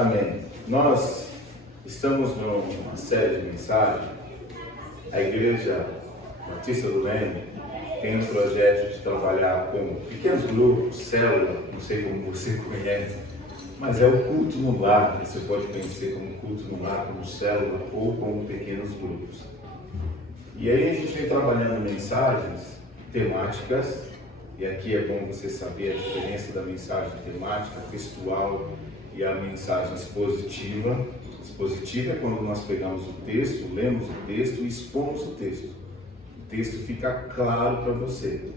Amém. Nós estamos numa série de mensagens. A Igreja Batista do Leme tem um projeto de trabalhar com pequenos grupos, célula, não sei como você conhece, mas é o culto no lar. Você pode conhecer como culto no lar, como célula ou como pequenos grupos. E aí a gente vem trabalhando mensagens temáticas, e aqui é bom você saber a diferença da mensagem temática, textual e a mensagem expositiva. Expositiva é quando nós pegamos o texto, lemos o texto e expomos o texto. O texto fica claro para você.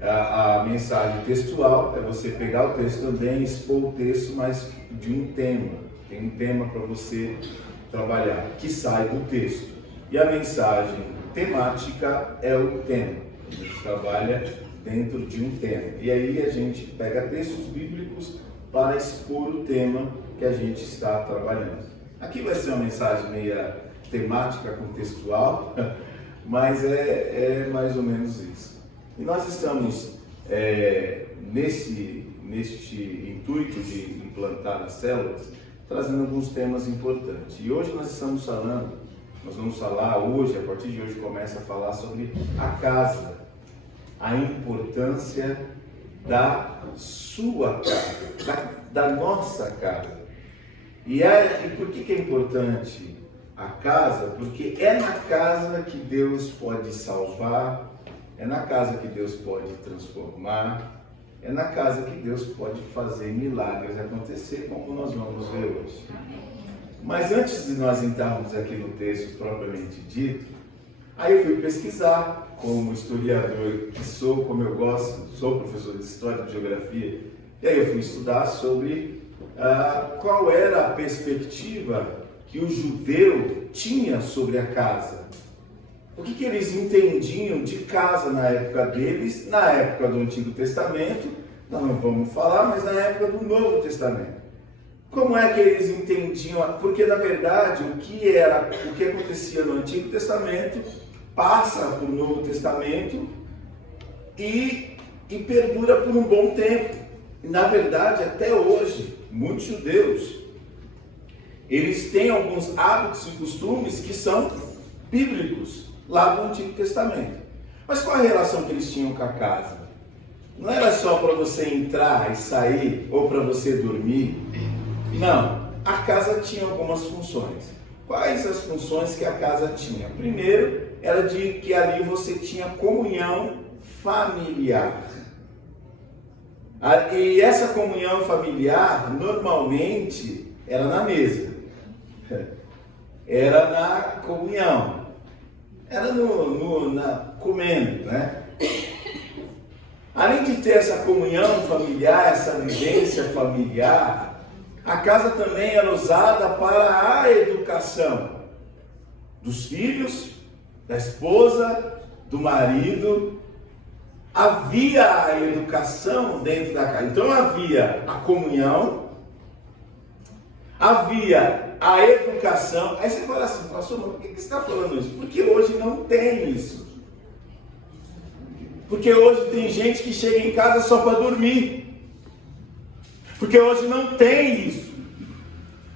A mensagem textual é você pegar o texto também e expor o texto, mas de um tema. Tem um tema para você trabalhar, que sai do texto. E a mensagem temática é o tema. A gente trabalha dentro de um tema. E aí a gente pega textos bíblicos para expor o tema que a gente está trabalhando. Aqui vai ser uma mensagem meia temática, contextual, mas é mais ou menos isso. E nós estamos neste intuito de implantar as células, trazendo alguns temas importantes. E hoje nós vamos falar hoje, a partir de hoje começa a falar sobre a casa, a importância da sua casa, da nossa casa. E por que é importante a casa? Porque é na casa que Deus pode salvar, é na casa que Deus pode transformar, é na casa que Deus pode fazer milagres acontecer, como nós vamos ver hoje. Mas antes de nós entrarmos aqui no texto propriamente dito, aí eu fui pesquisar, como historiador que sou, como eu gosto, sou professor de História e de Geografia, e aí eu fui estudar sobre qual era a perspectiva que o judeu tinha sobre a casa. O que eles entendiam de casa na época deles, na época do Antigo Testamento, nós não vamos falar, mas na época do Novo Testamento. Como é que eles entendiam? Porque na verdade o que acontecia no Antigo Testamento passa para o Novo Testamento e perdura por um bom tempo. E na verdade até hoje, muitos judeus, eles têm alguns hábitos e costumes que são bíblicos, lá no Antigo Testamento. Mas qual a relação que eles tinham com a casa? Não era só para você entrar e sair, ou para você dormir. Não, a casa tinha algumas funções. Quais as funções que a casa tinha? Primeiro, era de que ali você tinha comunhão familiar. E essa comunhão familiar, normalmente, era na mesa. Era na comunhão. Era comendo, né? Além de ter essa comunhão familiar, essa vivência familiar, a casa também era usada para a educação dos filhos, da esposa, do marido. Havia a educação dentro da casa. Então havia a comunhão, havia a educação. Aí você fala assim, pastor, por que você está falando isso? Porque hoje não tem isso. Porque hoje tem gente que chega em casa só para dormir. Porque hoje não tem isso.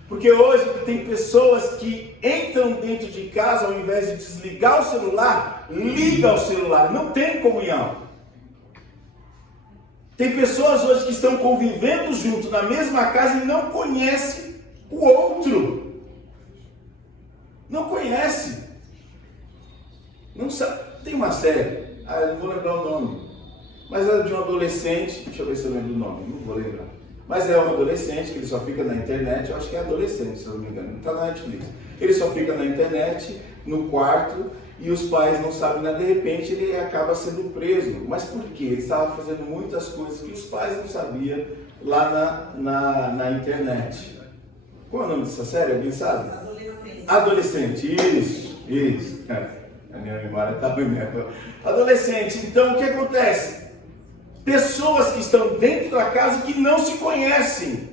Porque hoje tem pessoas que entram dentro de casa, ao invés de desligar o celular, liga o celular. Não tem comunhão. Tem pessoas hoje que estão convivendo junto na mesma casa e não conhecem o outro. Não conhece. Não sabe. Tem uma série, eu não vou lembrar o nome, mas é de um adolescente, deixa eu ver se eu lembro o nome, não vou lembrar. Mas é um adolescente que ele só fica na internet, eu acho que é adolescente, se eu não me engano, não está na Netflix. Ele só fica na internet, no quarto, e os pais não sabem nada, de repente ele acaba sendo preso. Mas por quê? Ele estava fazendo muitas coisas que os pais não sabiam lá na internet. Qual é o nome dessa série? Alguém sabe? Adolescente, isso. A minha memória está ruim mesmo. Adolescente, então o que acontece? Pessoas que estão dentro da casa que não se conhecem.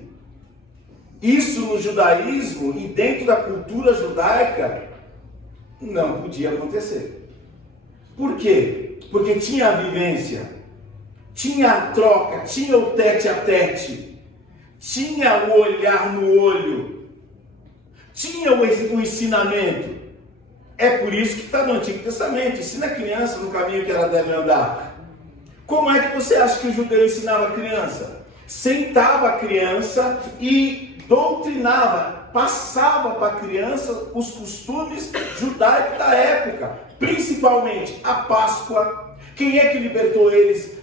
Isso no judaísmo e dentro da cultura judaica não podia acontecer. Por quê? Porque tinha a vivência, tinha a troca, tinha o tete a tete. tinha o olhar no olho, tinha o ensinamento. É por isso que está no Antigo Testamento, ensina a criança no caminho que ela deve andar. Como é que você acha que o judeu ensinava a criança? Sentava a criança e doutrinava, passava para a criança os costumes judaicos da época, principalmente a Páscoa. Quem é que libertou eles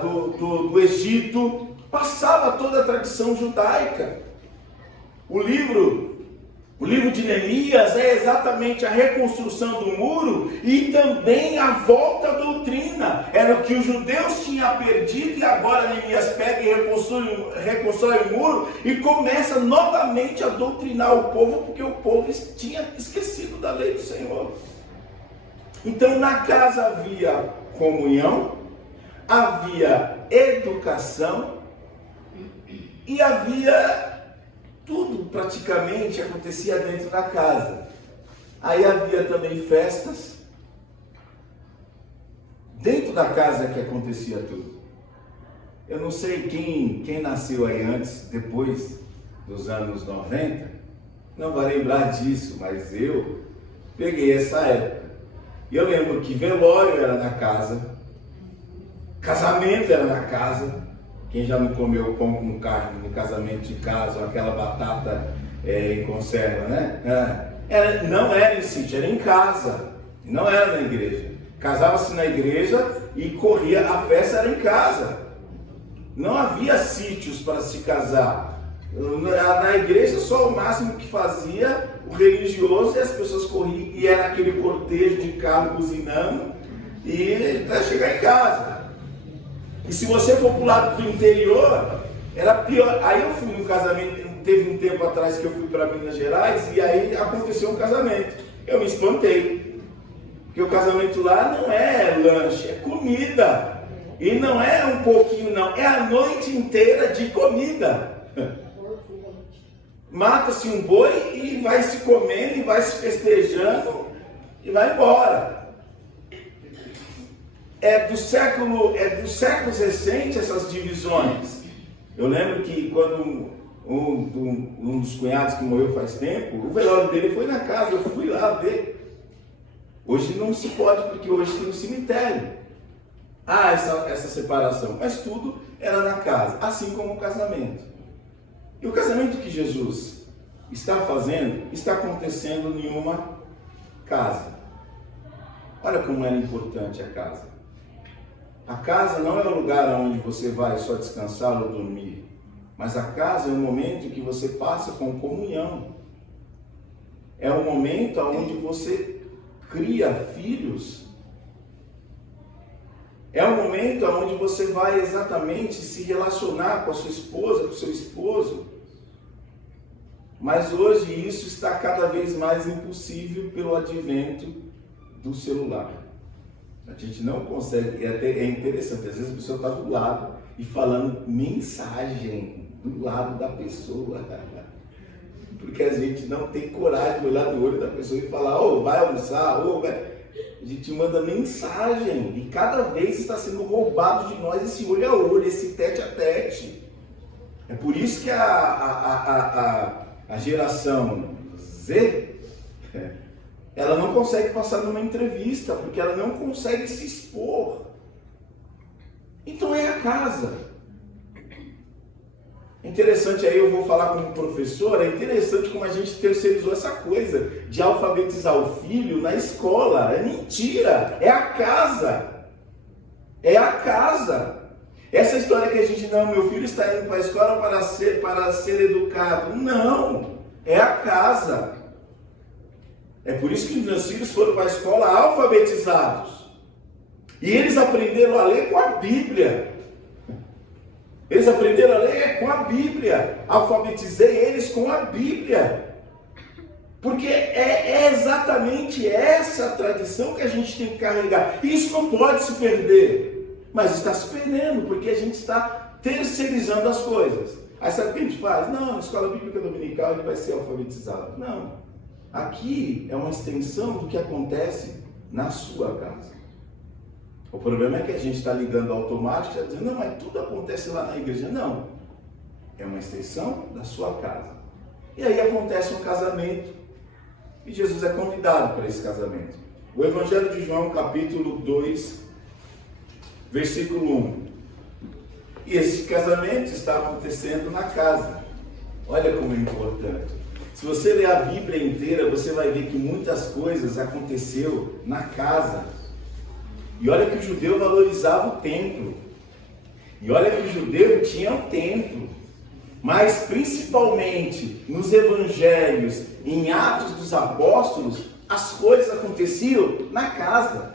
do Egito? Passava toda a tradição judaica. O livro de Neemias é exatamente a reconstrução do muro e também a volta à doutrina. Era o que os judeus tinham perdido e agora Neemias pega e reconstrói o muro e começa novamente a doutrinar o povo, porque o povo tinha esquecido da lei do Senhor. Então na casa havia comunhão, havia educação e havia tudo praticamente acontecia dentro da casa. Aí havia também festas. Dentro da casa que acontecia tudo. Eu não sei quem nasceu aí antes, depois dos anos 90, não vai lembrar disso, mas eu peguei essa época. E eu lembro que velório era na casa, casamento era na casa. Quem já não comeu pão com carne no casamento de casa, ou aquela batata em conserva, né? Não era em sítio, era em casa, não era na igreja. Casava-se na igreja e corria, a festa era em casa. Não havia sítios para se casar. Na igreja só o máximo que fazia o religioso e as pessoas corriam, e era aquele cortejo de carro buzinando, e até chegar em casa. E se você for para o lado do interior, era pior. Aí eu fui num casamento, teve um tempo atrás que eu fui para Minas Gerais, e aí aconteceu um casamento. Eu me espantei, porque o casamento lá não é lanche, é comida. E não é um pouquinho não, é a noite inteira de comida. Mata-se um boi e vai se comendo, e vai se festejando, e vai embora. É dos séculos recentes essas divisões. Eu lembro que quando um dos cunhados que morreu faz tempo, o velório dele foi na casa, eu fui lá ver. Hoje não se pode, porque hoje tem um cemitério. Essa separação, mas tudo era na casa, assim como o casamento. E o casamento que Jesus está fazendo, está acontecendo em uma casa. Olha como era importante a casa. A casa não é o lugar onde você vai só descansar ou dormir, mas a casa é o momento que você passa com comunhão. É o momento onde você cria filhos. É o momento onde você vai exatamente se relacionar com a sua esposa, com o seu esposo. Mas hoje isso está cada vez mais impossível pelo advento do celular. A gente não consegue, é interessante, às vezes a pessoa está do lado e falando mensagem do lado da pessoa, porque a gente não tem coragem de olhar no olho da pessoa e falar, vai almoçar, a gente manda mensagem e cada vez está sendo roubado de nós esse olho a olho, esse tete a tete. É por isso que a geração Z, ela não consegue passar numa entrevista, porque ela não consegue se expor. Então é a casa. É interessante, aí eu vou falar como professor, é interessante como a gente terceirizou essa coisa de alfabetizar o filho na escola. É mentira, é a casa. É a casa. Essa história que a gente, meu filho está indo para a escola para ser educado. Não, é a casa. É por isso que os meus filhos foram para a escola alfabetizados. E eles aprenderam a ler com a Bíblia. Eles aprenderam a ler com a Bíblia. Alfabetizei eles com a Bíblia. Porque é exatamente essa tradição que a gente tem que carregar. Isso não pode se perder. Mas está se perdendo, porque a gente está terceirizando as coisas. Aí sabe o que a gente faz? Não, na escola bíblica dominical ele vai ser alfabetizado. Não. Aqui é uma extensão do que acontece na sua casa. O problema é que a gente está ligando automático, está dizendo, não, mas tudo acontece lá na igreja. Não. é uma extensão da sua casa. E aí acontece um casamento e Jesus é convidado para esse casamento. O Evangelho de João, capítulo 2, versículo 1. E esse casamento está acontecendo na casa. Olha como é importante. Se você ler a Bíblia inteira, você vai ver que muitas coisas aconteceu na casa. E olha que o judeu valorizava o templo. E olha que o judeu tinha o templo. Mas principalmente nos evangelhos, em Atos dos Apóstolos, as coisas aconteciam na casa.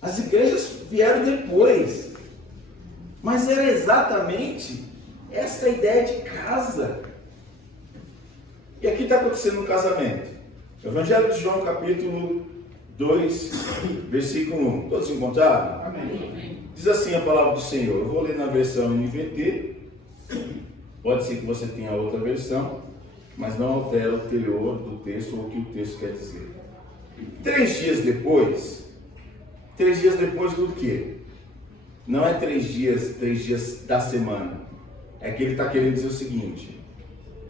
As igrejas vieram depois. Mas era exatamente essa ideia de casa. E aqui está acontecendo um casamento. Evangelho de João, capítulo 2, versículo 1. Todos encontraram? Amém. Diz assim a palavra do Senhor. Eu vou ler na versão NVT. Pode ser que você tenha outra versão, mas não altera o teor do texto ou o que o texto quer dizer. 3 dias depois do quê? Não é 3 dias da semana. É que ele está querendo dizer o seguinte: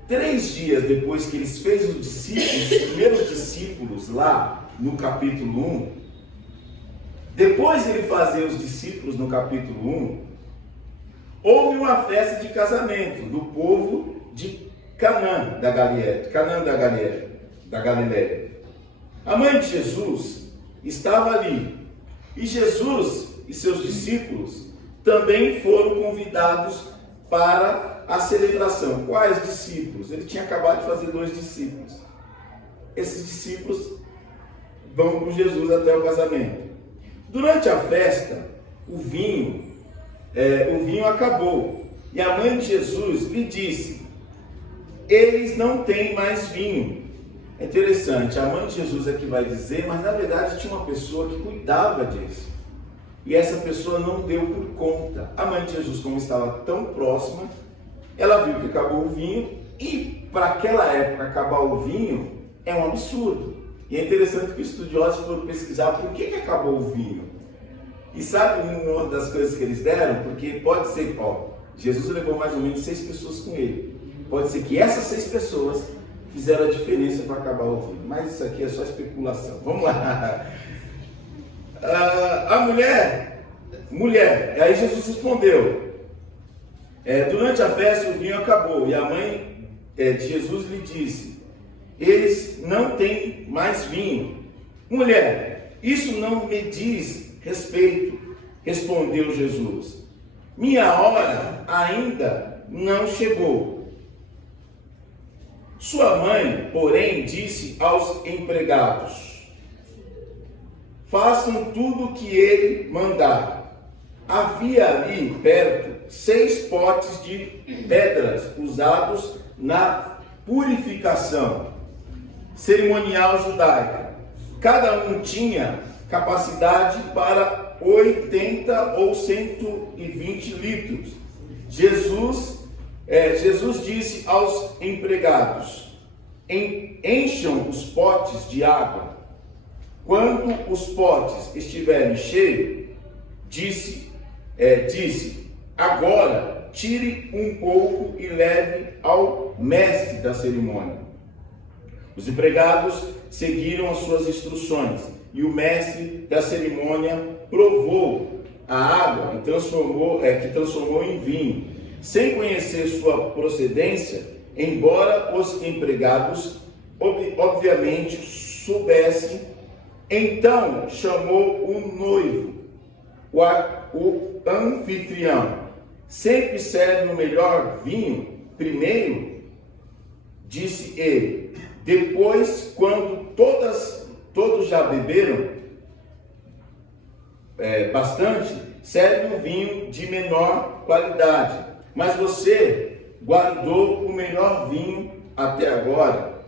3 dias depois que eles fez os discípulos, os primeiros discípulos lá no capítulo 1, depois de ele fazer os discípulos no capítulo 1, houve uma festa de casamento do povo de Canaã da Galileia. A mãe de Jesus estava ali. E Jesus e seus discípulos também foram convidados para a celebração. Quais discípulos? Ele tinha acabado de fazer 2 discípulos. Esses discípulos vão com Jesus até o casamento. Durante a festa, o vinho acabou. E a mãe de Jesus lhe disse: eles não têm mais vinho. É interessante, a mãe de Jesus é que vai dizer, mas na verdade tinha uma pessoa que cuidava disso. E essa pessoa não deu por conta. A mãe de Jesus, como estava tão próxima, ela viu que acabou o vinho. E para aquela época acabar o vinho é um absurdo. E é interessante que os estudiosos foram pesquisar por que acabou o vinho. E sabe uma das coisas que eles deram? Porque pode ser, Jesus levou mais ou menos 6 pessoas com ele. Pode ser que essas 6 pessoas fizeram a diferença para acabar o vinho. Mas isso aqui é só especulação. Vamos lá. A mulher, aí Jesus respondeu: durante a festa o vinho acabou. E a mãe de Jesus lhe disse: eles não têm mais vinho. Mulher, isso não me diz respeito, respondeu Jesus. Minha hora ainda não chegou. Sua mãe, porém, disse aos empregados: façam tudo o que ele mandar. Havia ali perto 6 potes de pedras usados na purificação cerimonial judaica. Cada um tinha capacidade para 80 ou 120 litros. Jesus disse aos empregados: encham os potes de água. Quando os potes estiverem cheios, disse: agora tire um pouco e leve ao mestre da cerimônia. Os empregados seguiram as suas instruções e o mestre da cerimônia provou a água que transformou em vinho, sem conhecer sua procedência, embora os empregados obviamente soubessem. Então chamou o noivo, o anfitrião. Sempre serve o melhor vinho primeiro, disse ele. Depois, quando todos já beberam bastante, serve um vinho de menor qualidade. Mas você guardou o melhor vinho até agora.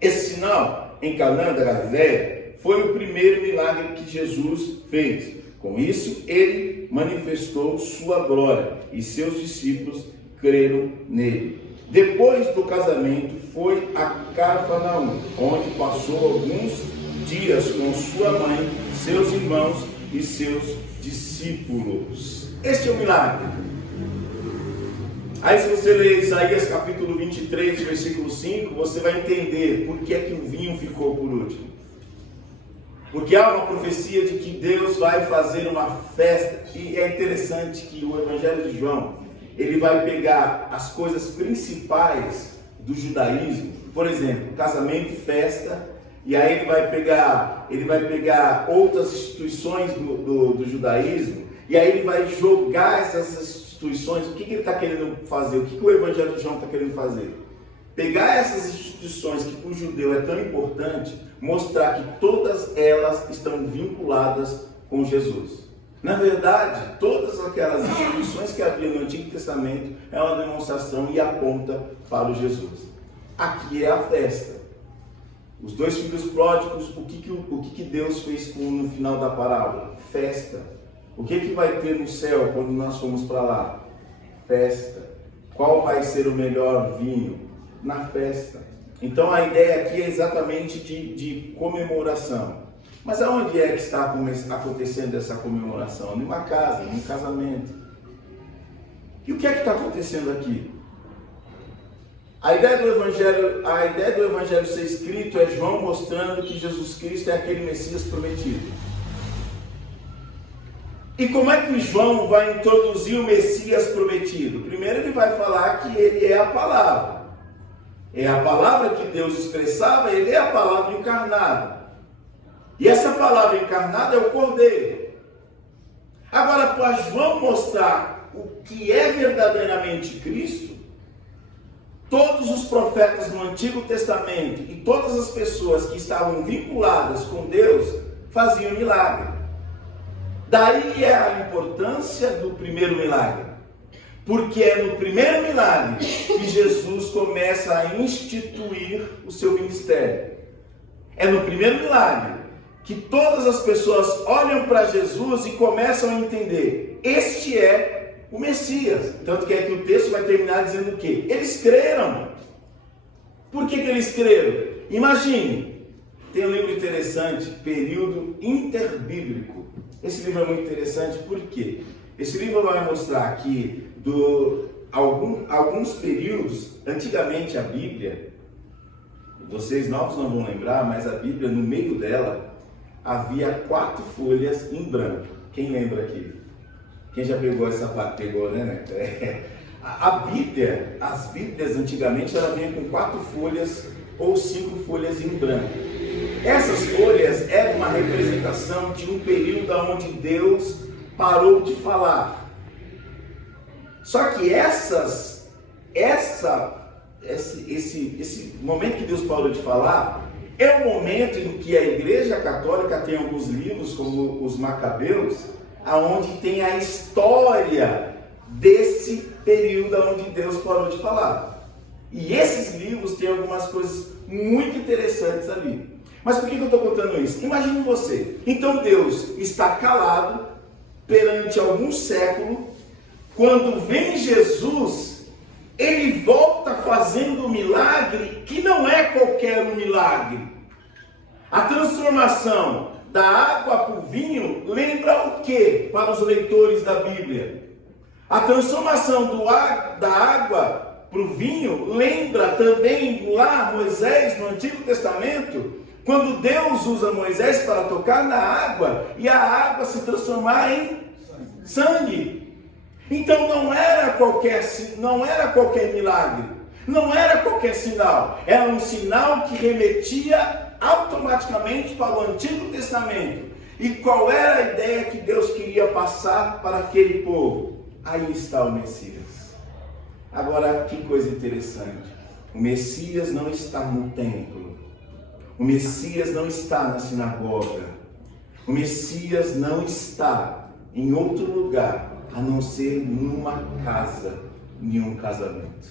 Esse sinal em Canaã da Galileia foi o primeiro milagre que Jesus fez. Com isso, ele manifestou sua glória e seus discípulos creram nele. Depois do casamento, foi a Cafarnaum, onde passou alguns dias com sua mãe, seus irmãos e seus discípulos. Este é o milagre. Aí se você ler Isaías capítulo 23, versículo 5, você vai entender por que é que o vinho ficou por último. Porque há uma profecia de que Deus vai fazer uma festa. E é interessante que o Evangelho de João, ele vai pegar as coisas principais do judaísmo, por exemplo, casamento e festa, e aí ele vai pegar outras instituições do judaísmo, e aí ele vai jogar essas instituições. O que ele está querendo fazer? O que o Evangelho de João está querendo fazer? Pegar essas instituições que para o judeu é tão importante, mostrar que todas elas estão vinculadas com Jesus. Na verdade, todas aquelas instituições que havia no Antigo Testamento é uma demonstração e aponta para o Jesus. Aqui é a festa. Os 2 filhos pródigos, o que Deus fez no final da parábola? Festa. O que vai ter no céu quando nós formos para lá? Festa. Qual vai ser o melhor vinho? Na festa. Então a ideia aqui é exatamente de comemoração. Mas aonde é que está acontecendo essa comemoração? Numa casa, num casamento. E o que é que está acontecendo aqui? A ideia do Evangelho ser escrito é João mostrando que Jesus Cristo é aquele Messias prometido. E como é que João vai introduzir o Messias prometido? Primeiro ele vai falar que ele é a palavra. É a palavra que Deus expressava, ele é a palavra encarnada. E essa palavra encarnada é o Cordeiro. Agora, para João mostrar o que é verdadeiramente Cristo, todos os profetas no Antigo Testamento e todas as pessoas que estavam vinculadas com Deus faziam milagre. Daí é a importância do primeiro milagre. Porque é no primeiro milagre que Jesus começa a instituir o seu ministério. É no primeiro milagre que todas as pessoas olham para Jesus e começam a entender: este é o Messias. Tanto que é que o texto vai terminar dizendo o quê? Eles creram. Por que eles creram? Imagine, tem um livro interessante, Período Interbíblico. Esse livro é muito interessante, por quê? Esse livro vai mostrar que alguns períodos, antigamente a Bíblia, vocês novos não vão lembrar, mas a Bíblia, no meio dela, havia 4 folhas em branco. Quem lembra aqui? Quem já pegou essa parte? Pegou, né? A Bíblia, as Bíblias antigamente, ela vinha com 4 folhas ou 5 folhas em branco. Essas folhas eram uma representação de um período onde Deus parou de falar. Só que esse momento que Deus parou de falar é o momento em que a Igreja Católica tem alguns livros, como os Macabeus, aonde tem a história desse período onde Deus parou de falar. E esses livros têm algumas coisas muito interessantes ali. Mas por que eu estou contando isso? Imagine você. Então Deus está calado perante algum século. Quando vem Jesus, ele volta fazendo um milagre que não é qualquer um milagre. A transformação da água para o vinho lembra o que para os leitores da Bíblia? A transformação da água para o vinho lembra também lá Moisés no Antigo Testamento, quando Deus usa Moisés para tocar na água e a água se transformar em sangue. Então não era qualquer milagre, não era qualquer sinal, era um sinal que remetia automaticamente para o Antigo Testamento. E qual era a ideia que Deus queria passar para aquele povo? Aí está o Messias. Agora, que coisa interessante, o Messias não está no templo, o Messias não está na sinagoga, o Messias não está em outro lugar a não ser numa casa, em um casamento.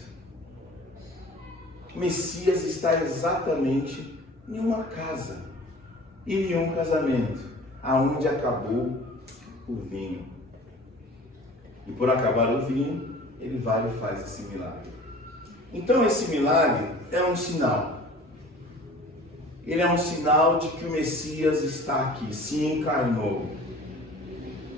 O Messias está exatamente em uma casa e em um casamento, aonde acabou o vinho. E por acabar o vinho, ele vai e faz esse milagre. Então esse milagre é um sinal. Ele é um sinal de que o Messias está aqui, se encarnou.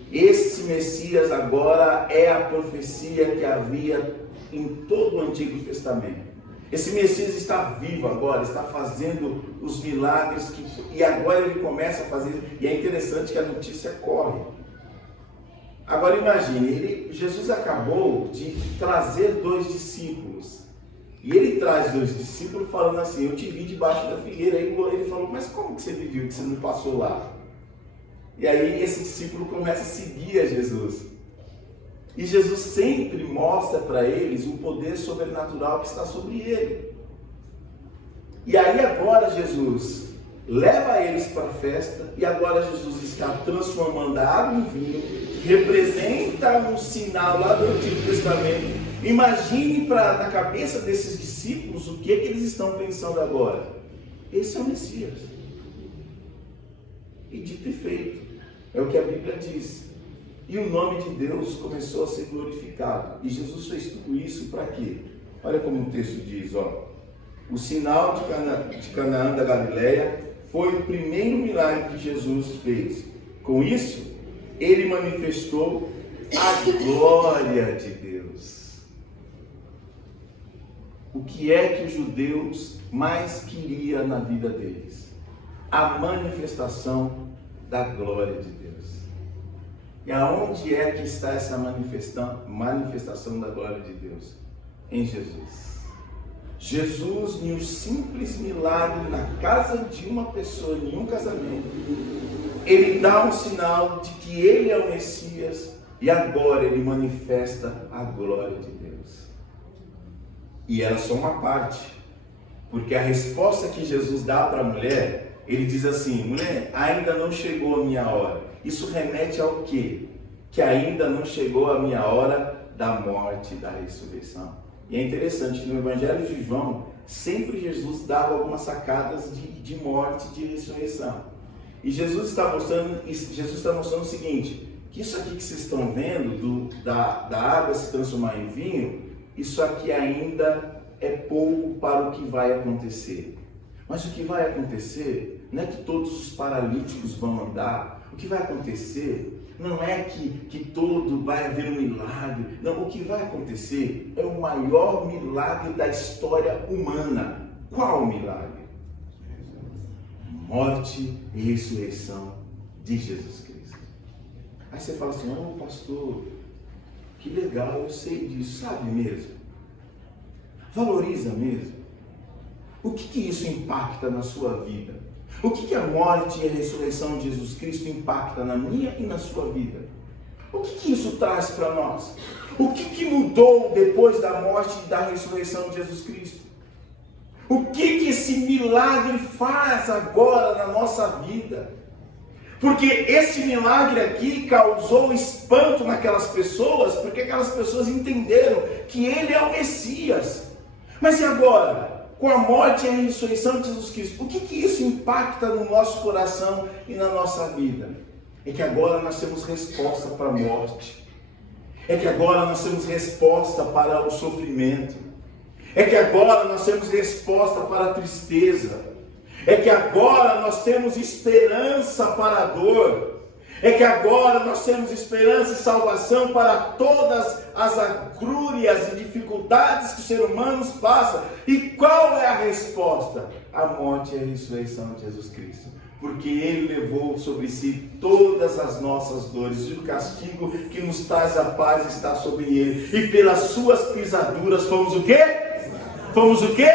Esse Messias agora é a profecia que havia em todo o Antigo Testamento. Esse Messias está vivo agora, está fazendo os milagres, e agora ele começa a fazer, e é interessante que a notícia corre. Agora imagine, Jesus acabou de trazer 2 discípulos, e ele traz 2 discípulos falando assim: eu te vi debaixo da figueira. Aí ele falou: mas como que você me viu, que você não passou lá? E aí esse discípulo começa a seguir a Jesus. E Jesus sempre mostra para eles o poder sobrenatural que está sobre ele. E aí agora Jesus leva eles para a festa, e agora Jesus está transformando a água em vinho, que representa um sinal lá do Antigo Testamento. Imagine na cabeça desses discípulos o que eles estão pensando agora. Esse é o Messias. E dito e feito, é o que a Bíblia diz. E o nome de Deus começou a ser glorificado. E Jesus fez tudo isso para quê? Olha como o texto diz, ó. O sinal de Canaã da Galileia foi o primeiro milagre que Jesus fez. Com isso, ele manifestou a glória de Deus. O que é que os judeus mais queriam na vida deles? A manifestação da glória de Deus. E aonde é que está essa manifestação da glória de Deus? Em Jesus. Jesus, em um simples milagre na casa de uma pessoa, em um casamento, ele dá um sinal de que ele é o Messias, e agora ele manifesta a glória de Deus. E era só uma parte, porque a resposta que Jesus dá para a mulher, ele diz assim: mulher, ainda não chegou a minha hora. Isso remete ao quê? Que ainda não chegou a minha hora da morte e da ressurreição. E é interessante que no Evangelho de João, sempre Jesus dava algumas sacadas de morte e de ressurreição. E Jesus está mostrando o seguinte: que isso aqui que vocês estão vendo, da água se transformar em vinho, isso aqui ainda é pouco para o que vai acontecer. Mas o que vai acontecer não é que todos os paralíticos vão andar. O que vai acontecer não é que todo vai haver um milagre. Não, o que vai acontecer é o maior milagre da história humana. Qual milagre? Morte e ressurreição de Jesus Cristo. Aí você fala assim: oh, pastor, que legal, eu sei disso. Sabe mesmo? Valoriza mesmo. O que isso impacta na sua vida? O que a morte e a ressurreição de Jesus Cristo impacta na minha e na sua vida? O que isso traz para nós? O que mudou depois da morte e da ressurreição de Jesus Cristo? O que esse milagre faz agora na nossa vida? Porque esse milagre aqui causou espanto naquelas pessoas, porque aquelas pessoas entenderam que ele é o Messias. Mas e agora? Com a morte e a ressurreição de Jesus Cristo, o que isso impacta no nosso coração e na nossa vida? É que agora nós temos resposta para a morte. É que agora nós temos resposta para o sofrimento. É que agora nós temos resposta para a tristeza. É que agora nós temos esperança para a dor. É que agora nós temos esperança e salvação para todas as agrúrias e dificuldades que o ser humano passa. E qual é a resposta? A morte e a ressurreição de Jesus Cristo. Porque Ele levou sobre si todas as nossas dores, e o castigo que nos traz a paz está sobre Ele. E pelas suas pisaduras fomos o quê? Fomos o quê?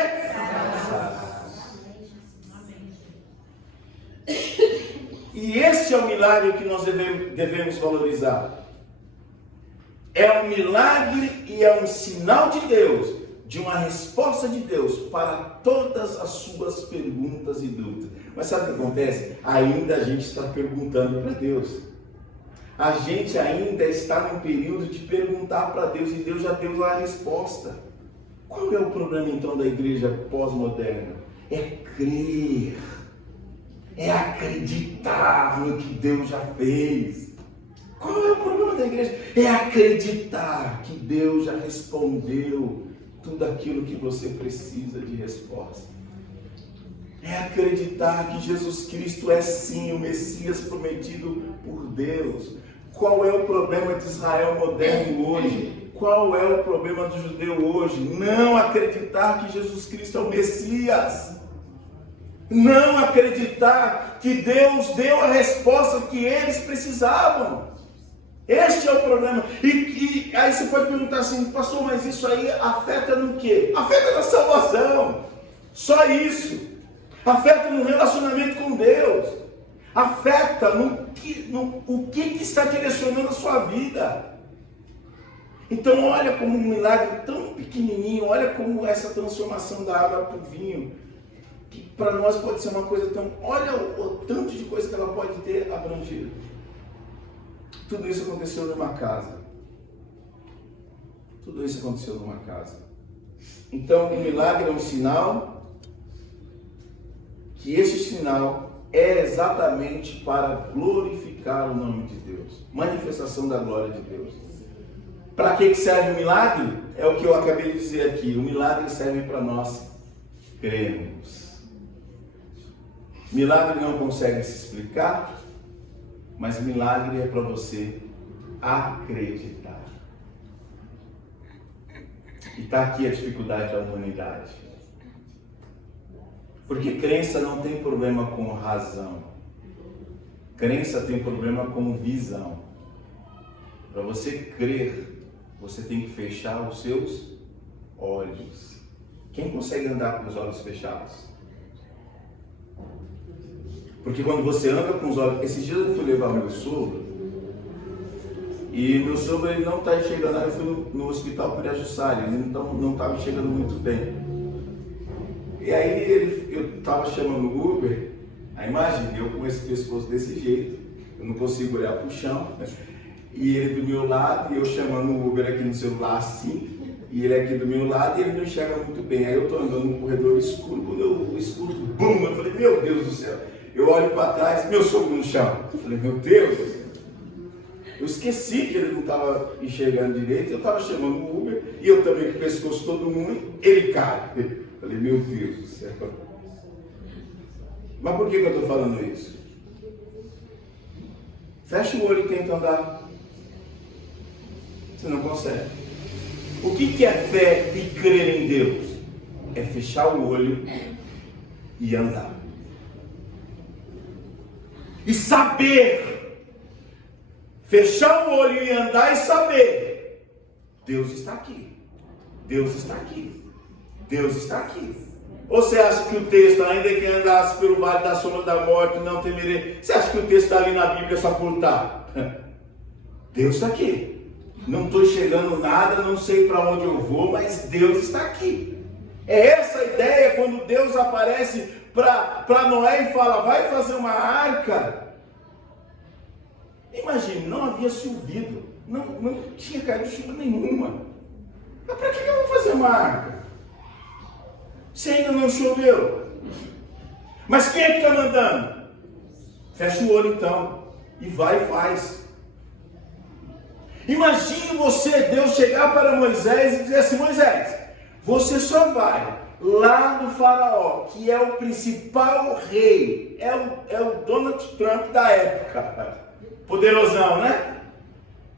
E esse é o milagre que nós devemos valorizar. É um milagre e é um sinal de Deus, de uma resposta de Deus para todas as suas perguntas e dúvidas. Mas sabe o que acontece? Ainda a gente está perguntando para Deus. A gente ainda está num período de perguntar para Deus, e Deus já deu a resposta. Qual é o problema então da igreja pós-moderna? É crer. É acreditar no que Deus já fez. Qual é o problema da igreja? É acreditar que Deus já respondeu tudo aquilo que você precisa de resposta. É acreditar que Jesus Cristo é sim o Messias prometido por Deus. Qual é o problema de Israel moderno hoje? Qual é o problema do judeu hoje? Não acreditar que Jesus Cristo é o Messias. Não acreditar que Deus deu a resposta que eles precisavam. Este é o problema. E aí você pode perguntar assim, pastor, mas isso aí afeta no quê? Afeta na salvação. Só isso. Afeta no relacionamento com Deus. Afeta o que está direcionando a sua vida. Então olha como um milagre tão pequenininho, olha como essa transformação da água para o vinho, que para nós pode ser uma coisa tão... Olha o tanto de coisa que ela pode ter abrangido. Tudo isso aconteceu numa casa. Tudo isso aconteceu numa casa. Então o milagre é um sinal, que esse sinal é exatamente para glorificar o nome de Deus. Manifestação da glória de Deus. Para que serve o milagre? É o que eu acabei de dizer aqui. O milagre serve para nós crermos. Milagre não consegue se explicar, mas milagre é para você acreditar. E está aqui a dificuldade da humanidade. Porque crença não tem problema com razão. Crença tem problema com visão. Para você crer, você tem que fechar os seus olhos. Quem consegue andar com os olhos fechados? Porque quando você anda com os olhos... Esses dias eu fui levar o meu sogro, e meu sogro ele não está enxergando. Eu fui no hospital Pirajussara, ele não estava enxergando muito bem. E aí eu estava chamando o Uber, a imagem, eu com esse pescoço desse jeito, eu não consigo olhar para o chão, né? E ele do meu lado, e eu chamando o Uber aqui no celular assim, e ele aqui do meu lado, e ele não enxerga muito bem. Aí eu estou andando num corredor escuro, quando eu escuto, bum, eu falei, meu Deus do céu. Eu olho para trás, meu sogro no chão. Eu falei, meu Deus. Eu esqueci que ele não estava enxergando direito, eu estava chamando o Uber, e eu também com o pescoço todo ruim, ele cai. Eu falei, meu Deus do céu. Mas por que eu estou falando isso? Fecha o olho e tenta andar. Você não consegue. O que é fé e crer em Deus? É fechar o olho e andar. E saber. Fechar o olho e andar e saber. Deus está aqui. Deus está aqui. Deus está aqui. Ou você acha que o texto, ainda que andasse pelo vale da sombra da morte, não temerei? Você acha que o texto está ali na Bíblia só por estar? Deus está aqui. Não estou enxergando nada, não sei para onde eu vou, mas Deus está aqui. É essa a ideia quando Deus aparece para Noé e fala, vai fazer uma arca. Imagine, não havia chovido, não tinha caído chuva nenhuma. Mas para que eu vou fazer uma arca? Se ainda não choveu. Mas quem é que está mandando? Fecha o olho então, e vai e faz. Imagine você, Deus chegar para Moisés e dizer assim, Moisés, você só vai lá no faraó, que é o principal rei, é o Donald Trump da época, poderosão, né?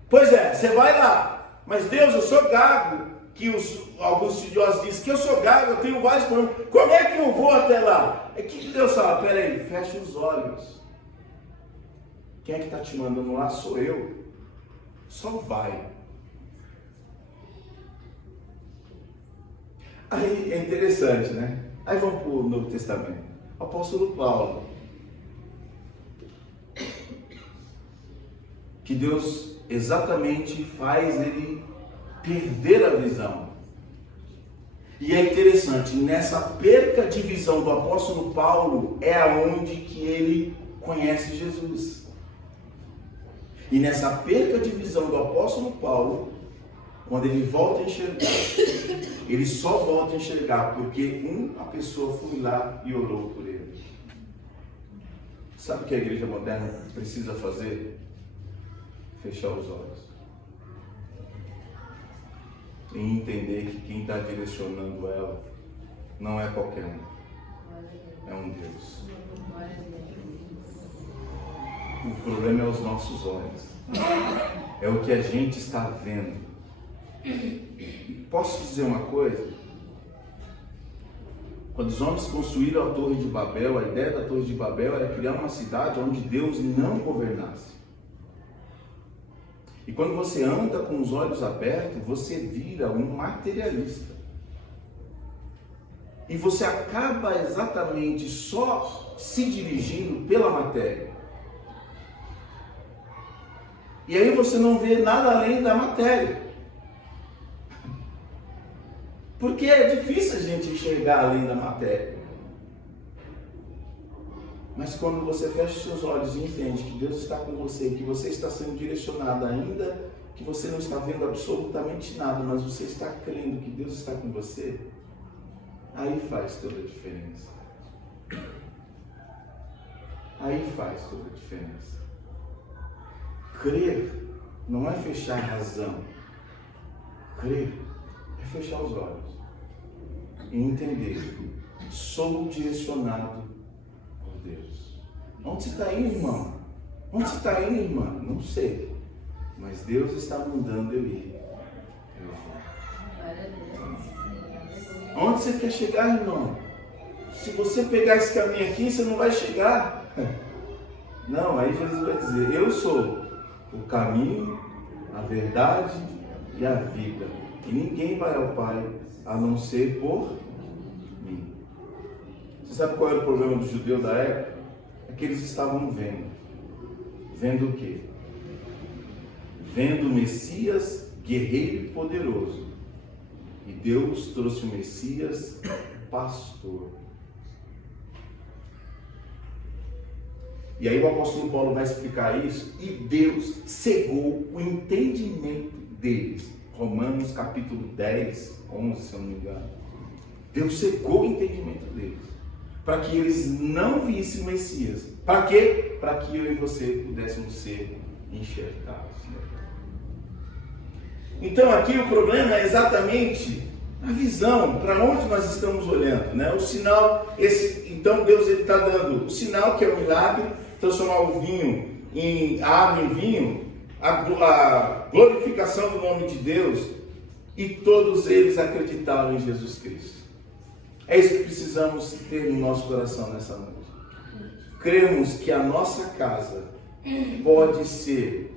Pois é, você vai lá, mas Deus, eu sou gago, que alguns estudiosos dizem que eu sou gago, eu tenho vários problemas, como é que eu vou até lá? É que Deus fala, peraí, fecha os olhos, quem é que está te mandando lá? Sou eu, só vai. Aí é interessante, né? Aí vamos para o Novo Testamento. O apóstolo Paulo. Que Deus exatamente faz ele perder a visão. E é interessante, nessa perca de visão do apóstolo Paulo, é aonde que ele conhece Jesus. E nessa perca de visão do apóstolo Paulo, quando ele volta a enxergar, ele só volta a enxergar porque uma pessoa foi lá e orou por ele. Sabe o que a igreja moderna precisa fazer? Fechar os olhos. E entender que quem está direcionando ela não é qualquer um. É um Deus. O problema é os nossos olhos. É o que a gente está vendo. Posso dizer uma coisa? Quando os homens construíram a Torre de Babel, a ideia da Torre de Babel era criar uma cidade onde Deus não governasse. E quando você anda com os olhos abertos, você vira um materialista. E você acaba exatamente só se dirigindo pela matéria. E aí você não vê nada além da matéria. Porque é difícil a gente enxergar além da matéria. Mas quando você fecha os seus olhos e entende que Deus está com você, que você está sendo direcionado, ainda que você não está vendo absolutamente nada, mas você está crendo que Deus está com você, aí faz toda a diferença. Aí faz toda a diferença. Crer não é fechar a razão. Crer é fechar os olhos e entender que sou direcionado por Deus. Onde você está indo, irmão? Onde você está indo, irmã? Não sei. Mas Deus está mandando eu ir. Onde você quer chegar, irmão? Se você pegar esse caminho aqui, você não vai chegar. Não, aí Jesus vai dizer, eu sou o caminho, a verdade e a vida. E ninguém vai ao Pai a não ser por mim. Você sabe qual era o problema do judeu da época? É que eles estavam vendo. Vendo o quê? Vendo o Messias guerreiro e poderoso. E Deus trouxe o Messias pastor. E aí o apóstolo Paulo vai explicar isso, e Deus cegou o entendimento deles. Romanos capítulo 10, 11, se eu não me engano. Deus cegou o entendimento deles, para que eles não vissem o Messias. Para quê? Para que eu e você pudéssemos ser enxertados. Então aqui o problema é exatamente a visão, para onde nós estamos olhando, né? O sinal, então Deus está dando o sinal que é o milagre, transformar o vinho a água em vinho, a glorificação do nome de Deus, e todos eles acreditaram em Jesus Cristo. É isso que precisamos ter no nosso coração nessa noite. Cremos que a nossa casa pode ser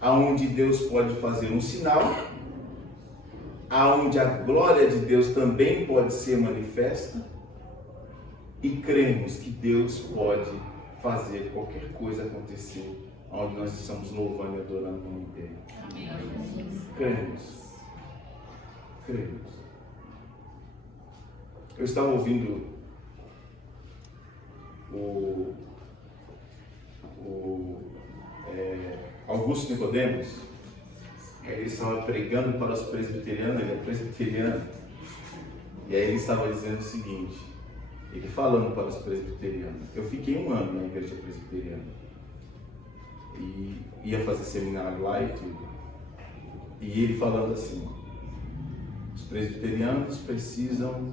aonde Deus pode fazer um sinal, aonde a glória de Deus também pode ser manifesta, e cremos que Deus pode fazer qualquer coisa acontecer onde nós estamos louvando e adorando o nome dele. Cremos. Eu estava ouvindo Augusto Nicodemos. Ele estava pregando para os presbiterianos, ele é presbiteriano, e aí ele estava dizendo o seguinte, ele falando para os presbiterianos. Eu fiquei 1 ano na igreja presbiteriana, e ia fazer seminário lá e tudo, e ele falando assim, os presbiterianos precisam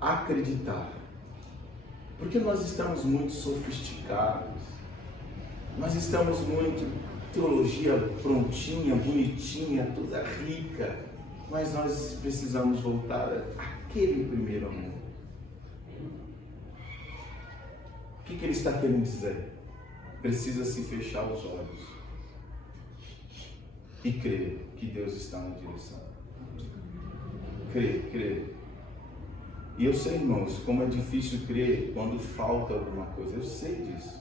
acreditar, porque nós estamos muito sofisticados, nós estamos muito teologia prontinha, bonitinha, toda rica, mas nós precisamos voltar àquele primeiro amor. O que ele está querendo dizer? Precisa se fechar os olhos e crer que Deus está na direção. Crer. E eu sei, irmãos, como é difícil crer quando falta alguma coisa. Eu sei disso.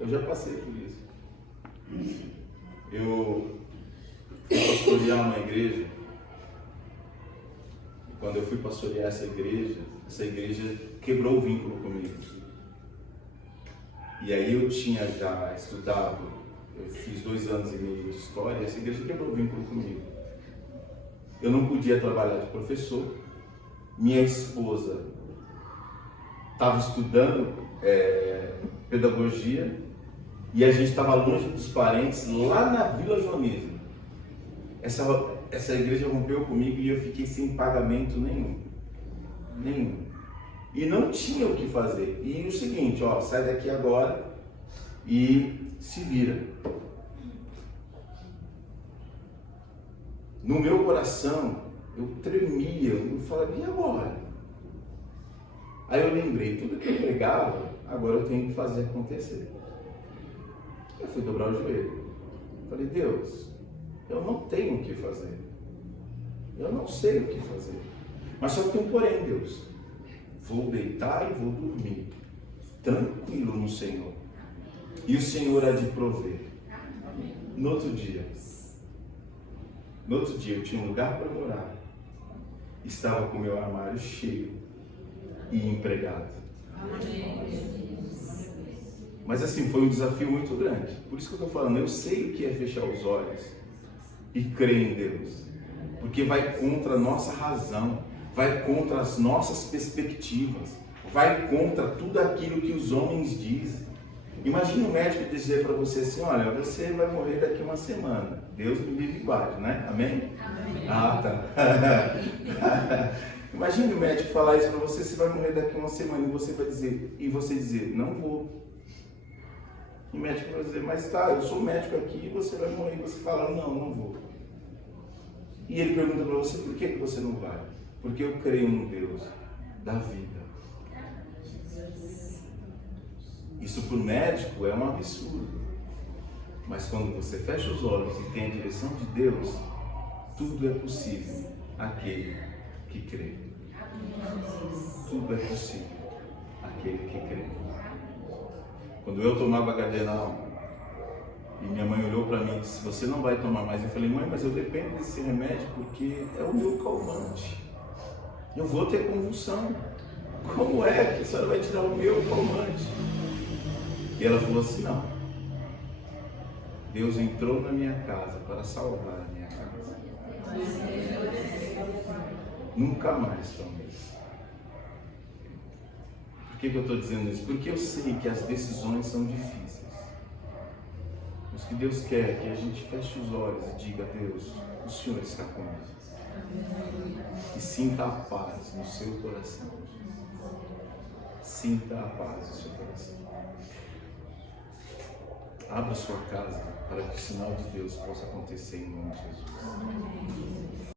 Eu já passei por isso. Eu fui pastorear uma igreja, e quando eu fui pastorear essa igreja quebrou o vínculo comigo. E aí eu tinha já estudado, eu fiz 2 anos e meio de história, e essa igreja quebrou o vínculo comigo. Eu não podia trabalhar de professor, minha esposa estava estudando pedagogia, e a gente estava longe dos parentes, lá na Vila Joanismo. Essa igreja rompeu comigo e eu fiquei sem pagamento nenhum. E não tinha o que fazer. E o seguinte, ó, sai daqui agora e se vira. No meu coração, eu tremia, eu falava, e agora? Aí eu lembrei, tudo que eu pregava, agora eu tenho que fazer acontecer. Eu fui dobrar o joelho. Falei, Deus, eu não tenho o que fazer. Eu não sei o que fazer. Mas só que tem um porém, Deus. Vou deitar e vou dormir, tranquilo no Senhor. E o Senhor há de prover. No outro dia eu tinha um lugar para morar. Estava com o meu armário cheio e empregado. Mas assim, foi um desafio muito grande. Por isso que eu estou falando, eu sei o que é fechar os olhos e crer em Deus. Porque vai contra a nossa razão, vai contra as nossas perspectivas, vai contra tudo aquilo que os homens dizem. Imagina um médico dizer para você assim, olha, você vai morrer daqui uma semana. Deus me livre e guarde, né? Amém? Amém. Ah, tá. Imagina o médico falar isso para você, você vai morrer daqui uma semana e você dizer, não vou. E o médico vai dizer, mas tá, eu sou médico aqui e você vai morrer. E você fala, não vou. E ele pergunta para você, por que você não vai? Porque eu creio no Deus da vida. Isso para o médico é um absurdo. Mas quando você fecha os olhos e tem a direção de Deus, tudo é possível àquele que crê. Tudo é possível àquele que crê. Quando eu tomava Gardenal, e minha mãe olhou para mim e disse, você não vai tomar mais. Eu falei, mãe, mas eu dependo desse remédio porque é o meu calmante. Eu vou ter convulsão. Como é que a senhora vai tirar o meu calmante? E ela falou assim, não. Deus entrou na minha casa para salvar a minha casa. Nunca mais tomei. Por que eu estou dizendo isso? Porque eu sei que as decisões são difíceis. Mas que Deus quer é que a gente feche os olhos e diga, Deus, o Senhor está comigo. E sinta a paz no seu coração. Sinta a paz no seu coração. Abra sua casa para que o sinal de Deus possa acontecer em nome de Jesus.